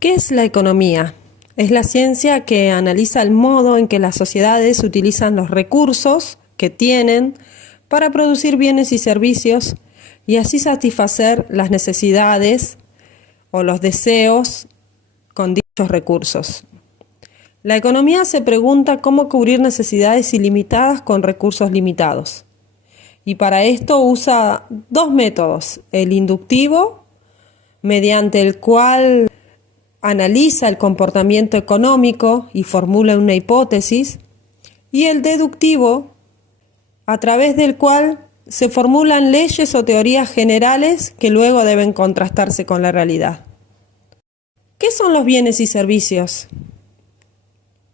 ¿Qué es la economía? Es la ciencia que analiza el modo en que las sociedades utilizan los recursos que tienen para producir bienes y servicios y así satisfacer las necesidades o los deseos con dichos recursos. La economía se pregunta cómo cubrir necesidades ilimitadas con recursos limitados. Y para esto usa dos métodos: el inductivo, mediante el cual analiza el comportamiento económico y formula una hipótesis, y el deductivo, a través del cual se formulan leyes o teorías generales que luego deben contrastarse con la realidad. ¿Qué son los bienes y servicios?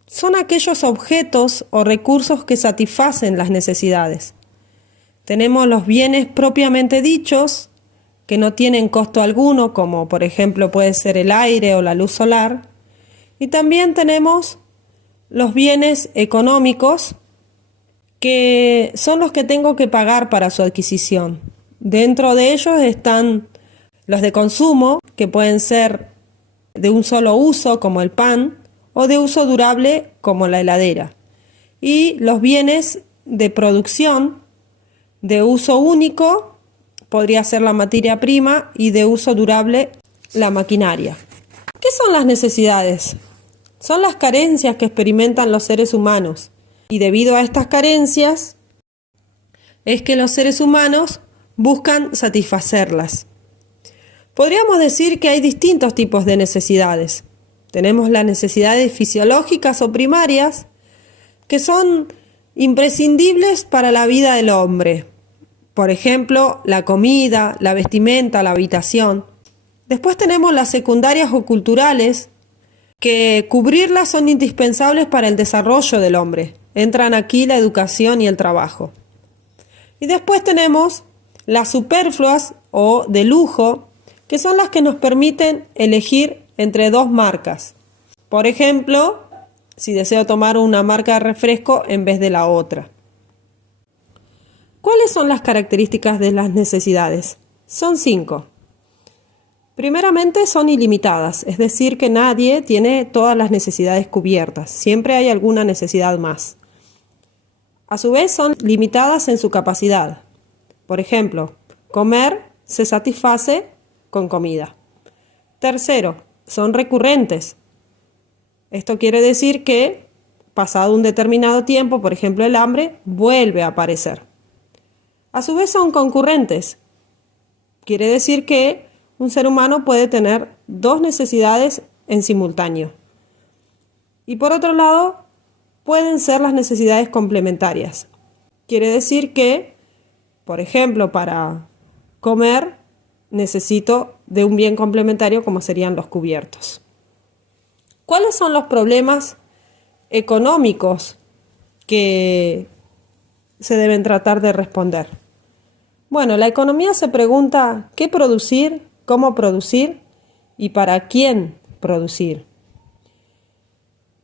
Son aquellos objetos o recursos que satisfacen las necesidades. Tenemos los bienes propiamente dichos, que no tienen costo alguno, como por ejemplo puede ser el aire o la luz solar. Y también tenemos los bienes económicos, que son los que tengo que pagar para su adquisición. Dentro de ellos están los de consumo, que pueden ser de un solo uso, como el pan, o de uso durable, como la heladera. Y los bienes de producción, de uso único, podría ser la materia prima, y de uso durable, la maquinaria. ¿Qué son las necesidades? Son las carencias que experimentan los seres humanos. Y debido a estas carencias, es que los seres humanos buscan satisfacerlas. Podríamos decir que hay distintos tipos de necesidades. Tenemos las necesidades fisiológicas o primarias, que son imprescindibles para la vida del hombre. Por ejemplo, la comida, la vestimenta, la habitación. Después tenemos las secundarias o culturales, que cubrirlas son indispensables para el desarrollo del hombre. Entran aquí la educación y el trabajo. Y después tenemos las superfluas o de lujo, que son las que nos permiten elegir entre dos marcas. Por ejemplo, si deseo tomar una marca de refresco en vez de la otra. ¿Cuáles son las características de las necesidades? Son 5. Primeramente, son ilimitadas, es decir, que nadie tiene todas las necesidades cubiertas. Siempre hay alguna necesidad más. A su vez, son limitadas en su capacidad. Por ejemplo, comer se satisface con comida. Tercero, son recurrentes. Esto quiere decir que, pasado un determinado tiempo, por ejemplo el hambre, vuelve a aparecer. A su vez son concurrentes. Quiere decir que un ser humano puede tener dos necesidades en simultáneo. Y por otro lado, pueden ser las necesidades complementarias. Quiere decir que, por ejemplo, para comer necesito de un bien complementario como serían los cubiertos. ¿Cuáles son los problemas económicos que se deben tratar de responder? Bueno, la economía se pregunta qué producir, cómo producir y para quién producir.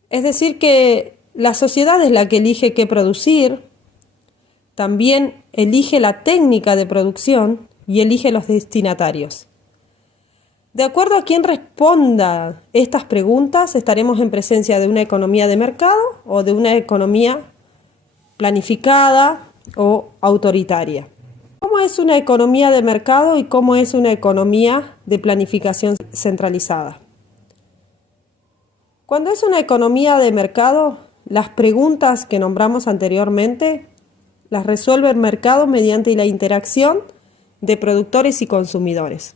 Es decir, que la sociedad es la que elige qué producir, también elige la técnica de producción y elige los destinatarios. De acuerdo a quien responda estas preguntas, estaremos en presencia de una economía de mercado o de una economía planificada o autoritaria. ¿Cómo es una economía de mercado y cómo es una economía de planificación centralizada? Cuando es una economía de mercado, las preguntas que nombramos anteriormente las resuelve el mercado mediante la interacción de productores y consumidores.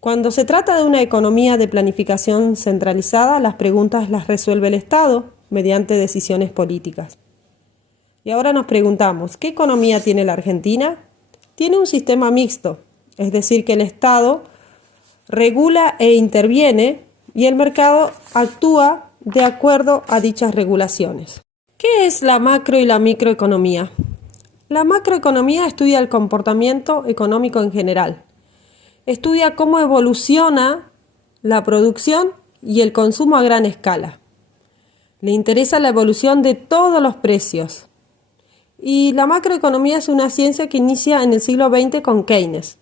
Cuando se trata de una economía de planificación centralizada, las preguntas las resuelve el Estado mediante decisiones políticas. Y ahora nos preguntamos, ¿qué economía tiene la Argentina? Tiene un sistema mixto, es decir, que el Estado regula e interviene y el mercado actúa de acuerdo a dichas regulaciones. ¿Qué es la macro y la microeconomía? La macroeconomía estudia el comportamiento económico en general. Estudia cómo evoluciona la producción y el consumo a gran escala. Le interesa la evolución de todos los precios. Y la macroeconomía es una ciencia que inicia en el siglo XX con Keynes.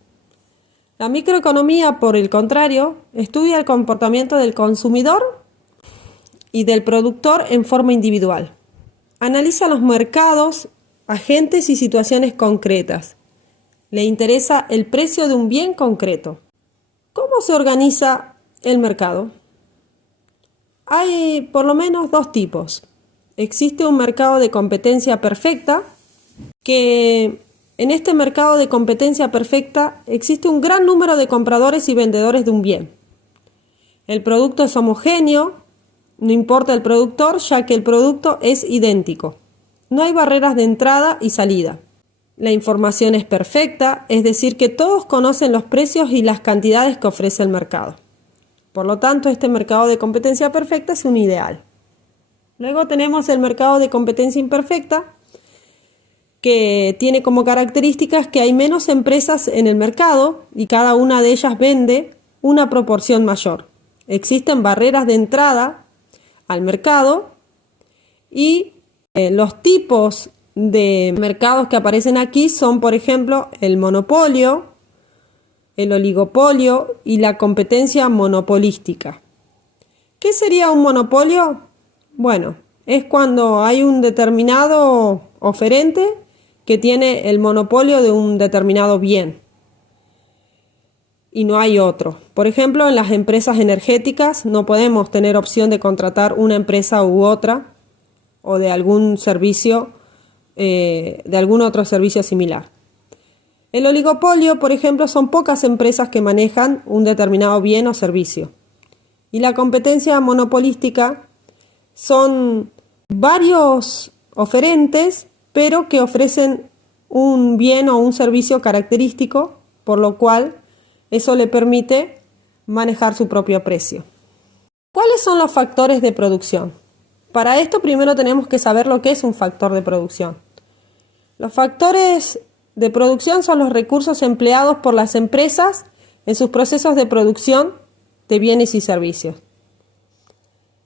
La microeconomía, por el contrario, estudia el comportamiento del consumidor y del productor en forma individual. Analiza los mercados, agentes y situaciones concretas. Le interesa el precio de un bien concreto. ¿Cómo se organiza el mercado? Hay por lo menos dos tipos. Existe un mercado de competencia perfecta, que en este mercado de competencia perfecta existe un gran número de compradores y vendedores de un bien. El producto es homogéneo, no importa el productor, ya que el producto es idéntico. No hay barreras de entrada y salida. La información es perfecta, es decir, que todos conocen los precios y las cantidades que ofrece el mercado. Por lo tanto, este mercado de competencia perfecta es un ideal. Luego tenemos el mercado de competencia imperfecta, que tiene como características que hay menos empresas en el mercado y cada una de ellas vende una proporción mayor. Existen barreras de entrada al mercado y los tipos de mercados que aparecen aquí son, por ejemplo, el monopolio, el oligopolio y la competencia monopolística. ¿Qué sería un monopolio? Bueno, es cuando hay un determinado oferente que tiene el monopolio de un determinado bien y no hay otro. Por ejemplo, en las empresas energéticas no podemos tener opción de contratar una empresa u otra o de algún servicio, de algún otro servicio similar. El oligopolio, por ejemplo, son pocas empresas que manejan un determinado bien o servicio. Y la competencia monopolística son varios oferentes, pero que ofrecen un bien o un servicio característico, por lo cual eso le permite manejar su propio precio. ¿Cuáles son los factores de producción? Para esto primero tenemos que saber lo que es un factor de producción. Los factores de producción son los recursos empleados por las empresas en sus procesos de producción de bienes y servicios.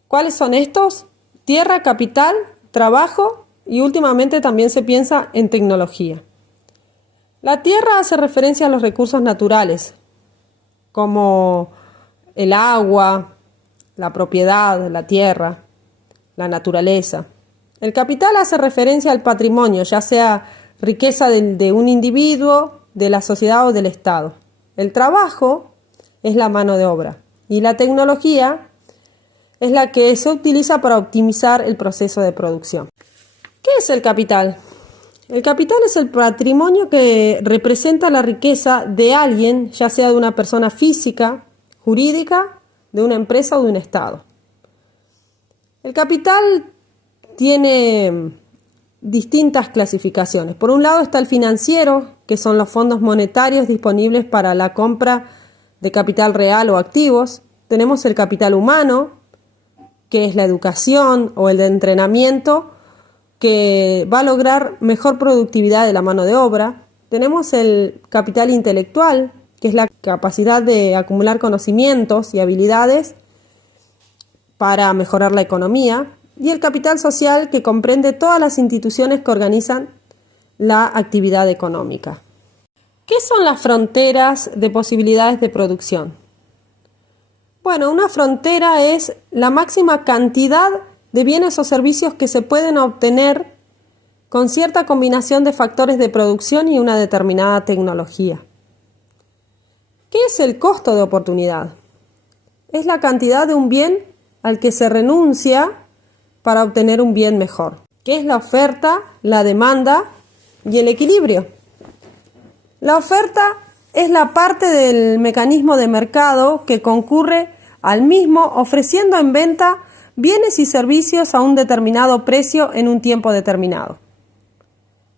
¿Cuáles son estos? Tierra, capital, trabajo y últimamente también se piensa en tecnología. La tierra hace referencia a los recursos naturales, como el agua, la propiedad, la tierra, la naturaleza. El capital hace referencia al patrimonio, ya sea riqueza de un individuo, de la sociedad o del Estado. El trabajo es la mano de obra y la tecnología es la que se utiliza para optimizar el proceso de producción. ¿Qué es el capital? El capital es el patrimonio que representa la riqueza de alguien, ya sea de una persona física, jurídica, de una empresa o de un Estado. El capital tiene distintas clasificaciones. Por un lado está el financiero, que son los fondos monetarios disponibles para la compra de capital real o activos. Tenemos el capital humano, que es la educación o el de entrenamiento, que va a lograr mejor productividad de la mano de obra. Tenemos el capital intelectual, que es la capacidad de acumular conocimientos y habilidades para mejorar la economía. Y el capital social, que comprende todas las instituciones que organizan la actividad económica. ¿Qué son las fronteras de posibilidades de producción? Bueno, una frontera es la máxima cantidad de bienes o servicios que se pueden obtener con cierta combinación de factores de producción y una determinada tecnología. ¿Qué es el costo de oportunidad? Es la cantidad de un bien al que se renuncia para obtener un bien mejor. ¿Qué es la oferta, la demanda y el equilibrio? La oferta es la parte del mecanismo de mercado que concurre al mismo ofreciendo en venta bienes y servicios a un determinado precio en un tiempo determinado.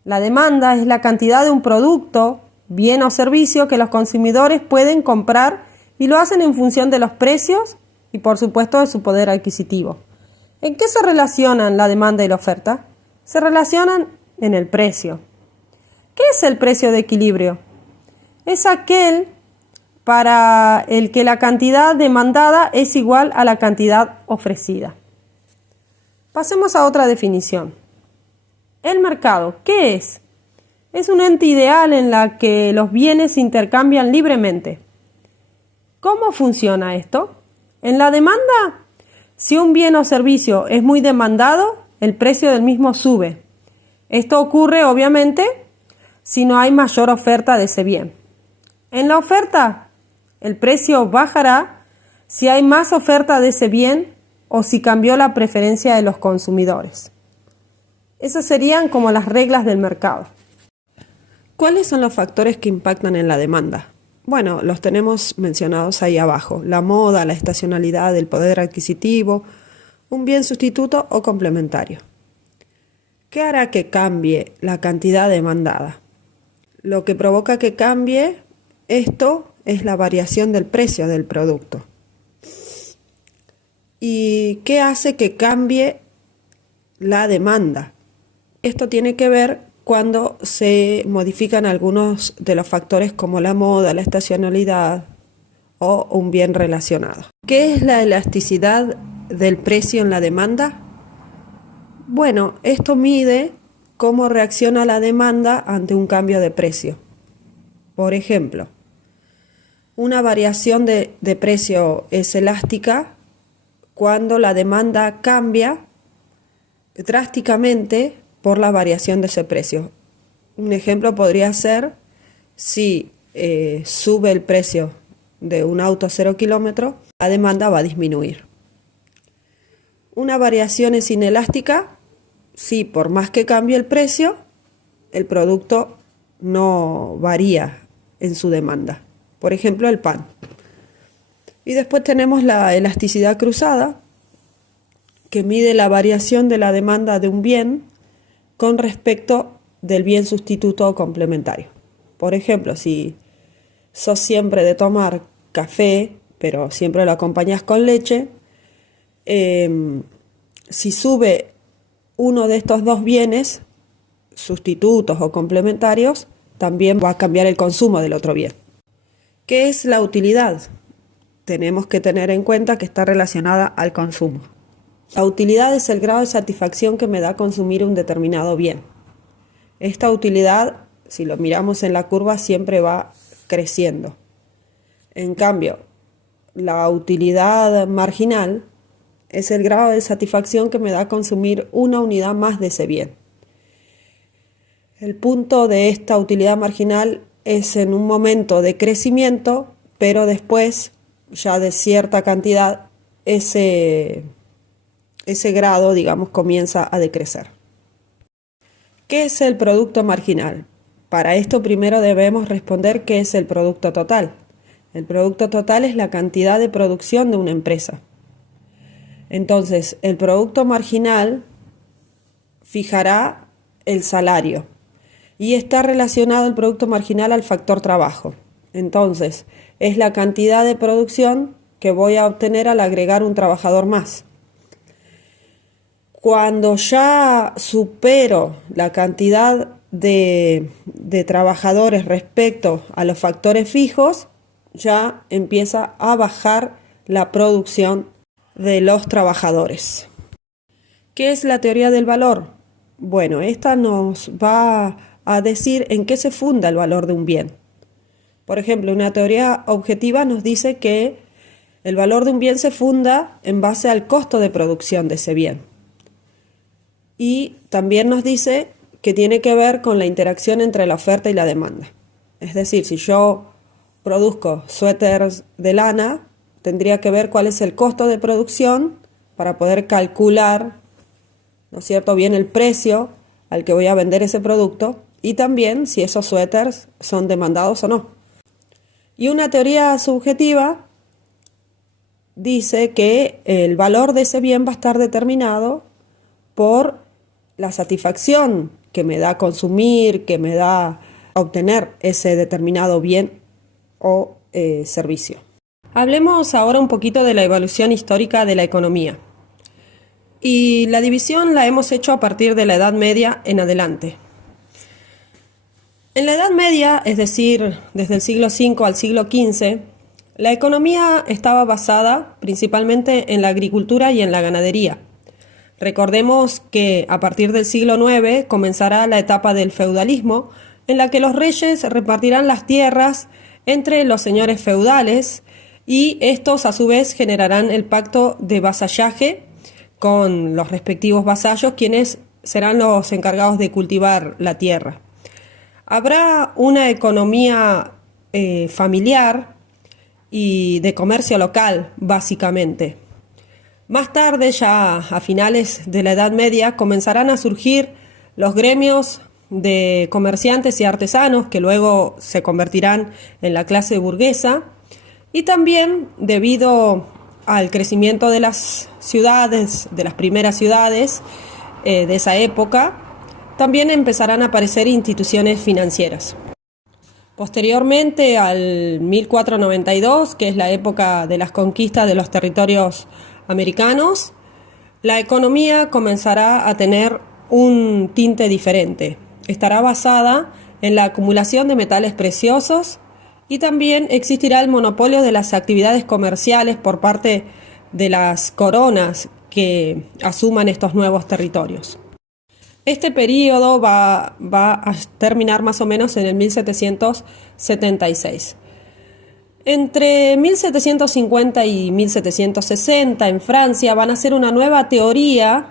La demanda es la cantidad de un producto, bien o servicio que los consumidores pueden comprar y lo hacen en función de los precios y por supuesto de su poder adquisitivo. ¿En qué se relacionan la demanda y la oferta? Se relacionan en el precio. ¿Qué es el precio de equilibrio? Es aquel para el que la cantidad demandada es igual a la cantidad ofrecida. Pasemos a otra definición. El mercado, ¿qué es? Es un ente ideal en la que los bienes se intercambian libremente. ¿Cómo funciona esto? En la demanda, si un bien o servicio es muy demandado, el precio del mismo sube. Esto ocurre, obviamente, si no hay mayor oferta de ese bien. En la oferta, el precio bajará si hay más oferta de ese bien o si cambió la preferencia de los consumidores. Esas serían como las reglas del mercado. ¿Cuáles son los factores que impactan en la demanda? Bueno, los tenemos mencionados ahí abajo: la moda, la estacionalidad, el poder adquisitivo, un bien sustituto o complementario. ¿Qué hará que cambie la cantidad demandada? Lo que provoca que cambie esto es la variación del precio del producto. ¿Y qué hace que cambie la demanda? Esto tiene que ver cuando se modifican algunos de los factores como la moda, la estacionalidad o un bien relacionado. ¿Qué es la elasticidad del precio en la demanda? Bueno, esto mide cómo reacciona la demanda ante un cambio de precio. Por ejemplo, una variación de precio es elástica cuando la demanda cambia drásticamente por la variación de ese precio. Un ejemplo podría ser si sube el precio de un auto a 0 kilómetros, la demanda va a disminuir. Una variación es inelástica si por más que cambie el precio, el producto no varía en su demanda. Por ejemplo, el pan. Y después tenemos la elasticidad cruzada, que mide la variación de la demanda de un bien con respecto del bien sustituto o complementario. Por ejemplo, si sos siempre de tomar café, pero siempre lo acompañas con leche, si sube uno de estos dos bienes, sustitutos o complementarios, también va a cambiar el consumo del otro bien. ¿Qué es la utilidad? Tenemos que tener en cuenta que está relacionada al consumo. La utilidad es el grado de satisfacción que me da consumir un determinado bien. Esta utilidad, si lo miramos en la curva, siempre va creciendo. En cambio, la utilidad marginal es el grado de satisfacción que me da consumir una unidad más de ese bien. El punto de esta utilidad marginal es en un momento de crecimiento, pero después, ya de cierta cantidad, ese grado, digamos, comienza a decrecer. ¿Qué es el producto marginal? Para esto primero debemos responder qué es el producto total. El producto total es la cantidad de producción de una empresa. Entonces, el producto marginal fijará el salario y está relacionado el producto marginal al factor trabajo. Entonces, es la cantidad de producción que voy a obtener al agregar un trabajador más. Cuando ya supero la cantidad de trabajadores respecto a los factores fijos, ya empieza a bajar la producción de los trabajadores. ¿Qué es la teoría del valor? Bueno, esta nos va a decir en qué se funda el valor de un bien. Por ejemplo, una teoría objetiva nos dice que el valor de un bien se funda en base al costo de producción de ese bien. Y también nos dice que tiene que ver con la interacción entre la oferta y la demanda. Es decir, si yo produzco suéteres de lana, tendría que ver cuál es el costo de producción para poder calcular, ¿no es cierto?, bien el precio al que voy a vender ese producto y también si esos suéteres son demandados o no. Y una teoría subjetiva dice que el valor de ese bien va a estar determinado por la satisfacción que me da consumir, que me da obtener ese determinado bien o servicio. Hablemos ahora un poquito de la evolución histórica de la economía. Y la división la hemos hecho a partir de la Edad Media en adelante. En la Edad Media, es decir, desde el siglo V al siglo XV, la economía estaba basada principalmente en la agricultura y en la ganadería. Recordemos que a partir del siglo IX comenzará la etapa del feudalismo, en la que los reyes repartirán las tierras entre los señores feudales y estos a su vez generarán el pacto de vasallaje con los respectivos vasallos, quienes serán los encargados de cultivar la tierra. Habrá una economía familiar y de comercio local, básicamente. Más tarde, ya a finales de la Edad Media, comenzarán a surgir los gremios de comerciantes y artesanos que luego se convertirán en la clase burguesa, y también debido al crecimiento de las ciudades, de las primeras ciudades de esa época, también empezarán a aparecer instituciones financieras. Posteriormente al 1492, que es la época de las conquistas de los territorios americanos, la economía comenzará a tener un tinte diferente. Estará basada en la acumulación de metales preciosos y también existirá el monopolio de las actividades comerciales por parte de las coronas que asuman estos nuevos territorios. Este periodo va a terminar más o menos en el 1776. Entre 1750 y 1760 en Francia van a hacer una nueva teoría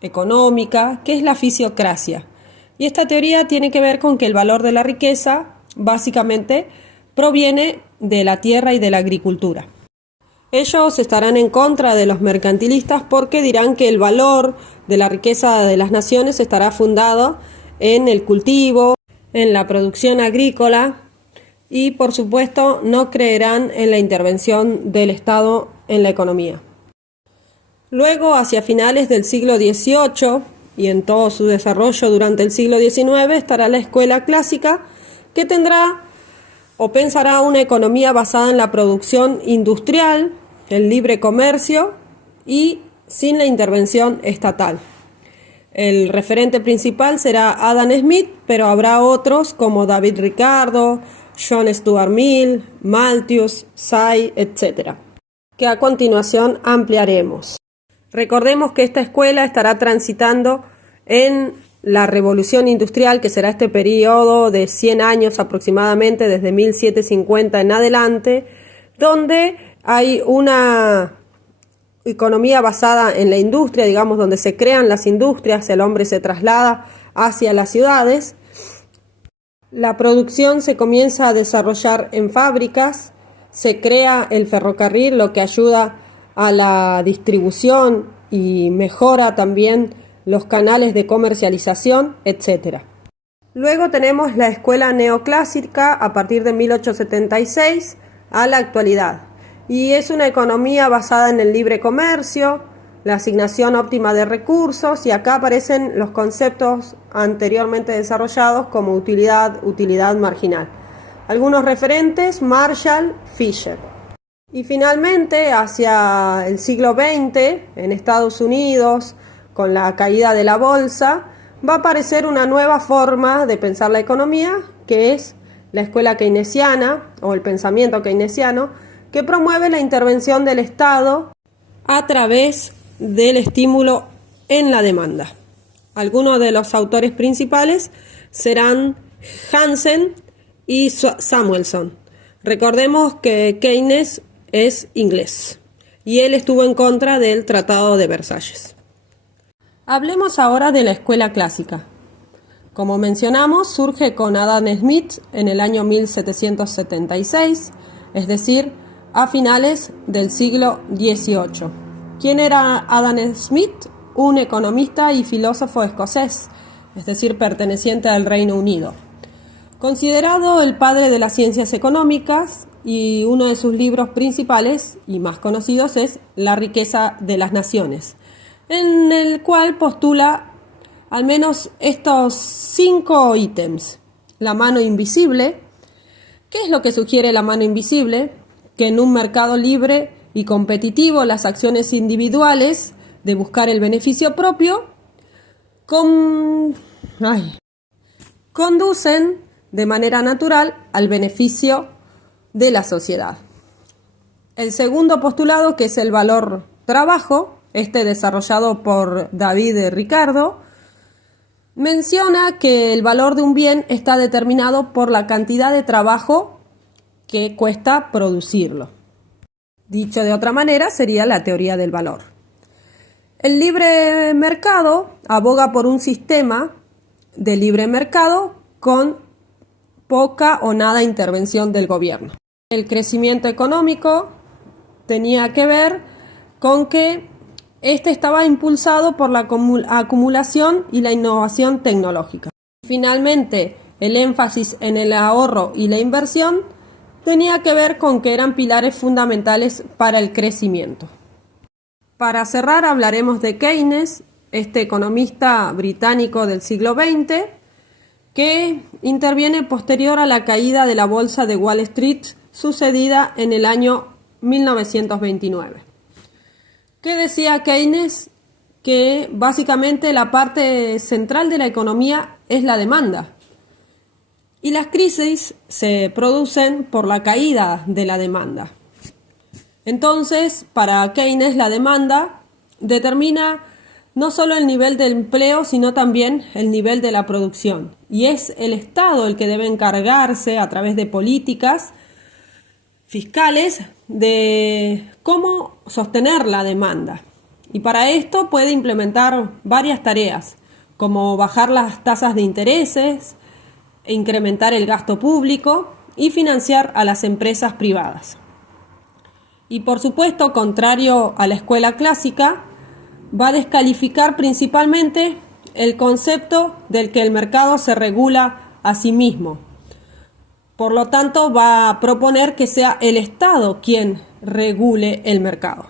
económica que es la fisiocracia. Y esta teoría tiene que ver con que el valor de la riqueza básicamente proviene de la tierra y de la agricultura. Ellos estarán en contra de los mercantilistas porque dirán que el valor de la riqueza de las naciones estará fundado en el cultivo, en la producción agrícola y, por supuesto, no creerán en la intervención del Estado en la economía. Luego, hacia finales del siglo XVIII y en todo su desarrollo durante el siglo XIX, estará la escuela clásica que tendrá o pensará una economía basada en la producción industrial, el libre comercio y sin la intervención estatal. El referente principal será Adam Smith, pero habrá otros como David Ricardo, John Stuart Mill, Malthus, Say, etc., que a continuación ampliaremos. Recordemos que esta escuela estará transitando en la revolución industrial, que será este periodo de 100 años aproximadamente, desde 1750 en adelante, donde hay una economía basada en la industria, digamos, donde se crean las industrias, el hombre se traslada hacia las ciudades, la producción se comienza a desarrollar en fábricas, se crea el ferrocarril, lo que ayuda a la distribución y mejora también los canales de comercialización, etc. Luego tenemos la escuela neoclásica a partir de 1876 a la actualidad. Y es una economía basada en el libre comercio, la asignación óptima de recursos, y acá aparecen los conceptos anteriormente desarrollados como utilidad marginal. Algunos referentes: Marshall, Fisher. Y finalmente, hacia el siglo XX, en Estados Unidos, con la caída de la bolsa, va a aparecer una nueva forma de pensar la economía, que es la escuela keynesiana o el pensamiento keynesiano, que promueve la intervención del Estado a través del estímulo en la demanda. Algunos de los autores principales serán Hansen y Samuelson. Recordemos que Keynes es inglés y él estuvo en contra del Tratado de Versalles. Hablemos ahora de la escuela clásica. Como mencionamos, surge con Adam Smith en el año 1776, es decir, a finales del siglo XVIII. ¿Quién era Adam Smith? Un economista y filósofo escocés, es decir, perteneciente al Reino Unido. Considerado el padre de las ciencias económicas, y uno de sus libros principales y más conocidos es La riqueza de las naciones, en el cual postula al menos estos 5 ítems. La mano invisible. ¿Qué es lo que sugiere la mano invisible? Que en un mercado libre y competitivo las acciones individuales de buscar el beneficio propio conducen de manera natural al beneficio de la sociedad. El segundo postulado, que es el valor trabajo, desarrollado por David Ricardo, menciona que el valor de un bien está determinado por la cantidad de trabajo que cuesta producirlo. Dicho de otra manera, sería la teoría del valor. El libre mercado aboga por un sistema de libre mercado con poca o nada intervención del gobierno. El crecimiento económico tenía que ver con que este estaba impulsado por la acumulación y la innovación tecnológica. Finalmente, el énfasis en el ahorro y la inversión tenía que ver con que eran pilares fundamentales para el crecimiento. Para cerrar, hablaremos de Keynes, este economista británico del siglo XX, que interviene posterior a la caída de la bolsa de Wall Street, sucedida en el año 1929. ¿Qué decía Keynes? Que básicamente la parte central de la economía es la demanda. Y las crisis se producen por la caída de la demanda. Entonces, para Keynes, la demanda determina no solo el nivel del empleo, sino también el nivel de la producción. Y es el Estado el que debe encargarse, a través de políticas fiscales, de cómo sostener la demanda. Y para esto puede implementar varias tareas, como bajar las tasas de intereses, incrementar el gasto público y financiar a las empresas privadas. Y por supuesto, contrario a la escuela clásica, va a descalificar principalmente el concepto del que el mercado se regula a sí mismo. Por lo tanto, va a proponer que sea el Estado quien regule el mercado.